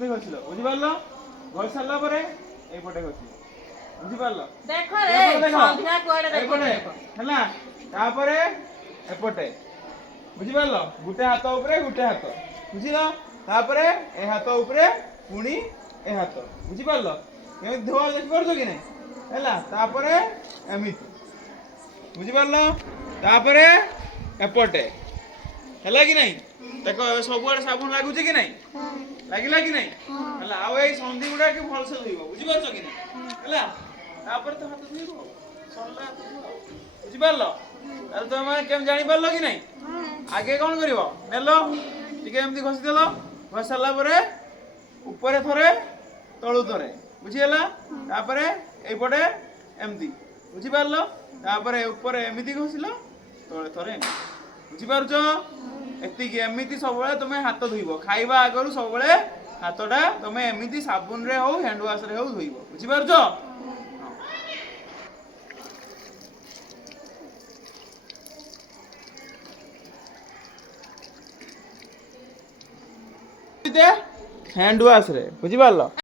ଏମିତି ଘଷିଲ ବୁଝିପାରିଲ ଘଷି ସାରିଲା ପରେ ଏଇପଟେ ଘଷିଲ ବୁଝିପାରିଲ ଦେଖ ରେ ସନ୍ଧ୍ୟା କୁଆଡେ ଏଇପଟେ ଦେଖ ହେଲା ତାପରେ ଏପଟେ ବୁଝିପାରିଲ ଗୋଟେ ହାତ ଉପରେ ଗୋଟେ ହାତ ବୁଝିଲ ତାପରେ ଏ ହାତ ଉପରେ ପୁଣି ଏ ହାତ ବୁଝିପାରିଲ କେମିତି ଧୋଆ ଦେଖିପାରୁଛ କି ନାହିଁ ହେଲା ତାପରେ ଏମିତି ବୁଝିପାରିଲ ତାପରେ ଏପଟେ ହେଲା କି ନାହିଁ ଦେଖ ଏବେ ସବୁଆଡେ ସାବୁନ ଲାଗୁଛି କି ନାହିଁ ଲାଗିଲା କି ନାହିଁ ହେଲା ଆଉ ଏଇ ସନ୍ଧି ଗୁଡାକ ଭଲସେ ଧୋଇବ ବୁଝିପାରୁଛ କି ନାହିଁ ହେଲା ତାପରେ ତ ହାତ ଧୋଇବ ସରିଲା ହାତ ଧୋଇବ ବୁଝିପାରିଲ ତାହେଲେ ତମେ କେମିତି ଜାଣିପାରିଲ କି ନାହିଁ ଆଗେ କଣ କରିବ ନେଲ ଟିକେ ଏମିତି ଘଷି ଦେଲ ଘଷି ସାରିଲା ପରେ ଉପରେ ଥରେ ତଳୁ ଥରେ ବୁଝିଗଲା ତାପରେ ଏଇପଟେ ଏମିତି ବୁଝିପାରିଲ ତାପରେ ଉପରେ ଏମିତି ଘଷିଲ ତଳେ ଥରେ ଏମିତି ବୁଝିପାରୁଛ ଏତିକି ଏମିତି ସବୁବେଳେ ତମେ ହାତ ଧୋଇବ ଖାଇବା ଆଗରୁ ସବୁବେଳେ ହାତଟା ତମେ ଏମିତି ସାବୁନରେ ହଉ ହ୍ୟାଣ୍ଡ ୱାଶରେ ହଉ ଧୋଇବ ବୁଝିପାରୁଛ ହ୍ୟାଣ୍ଡ ୱାଶରେ ବୁଝିପାରିଲ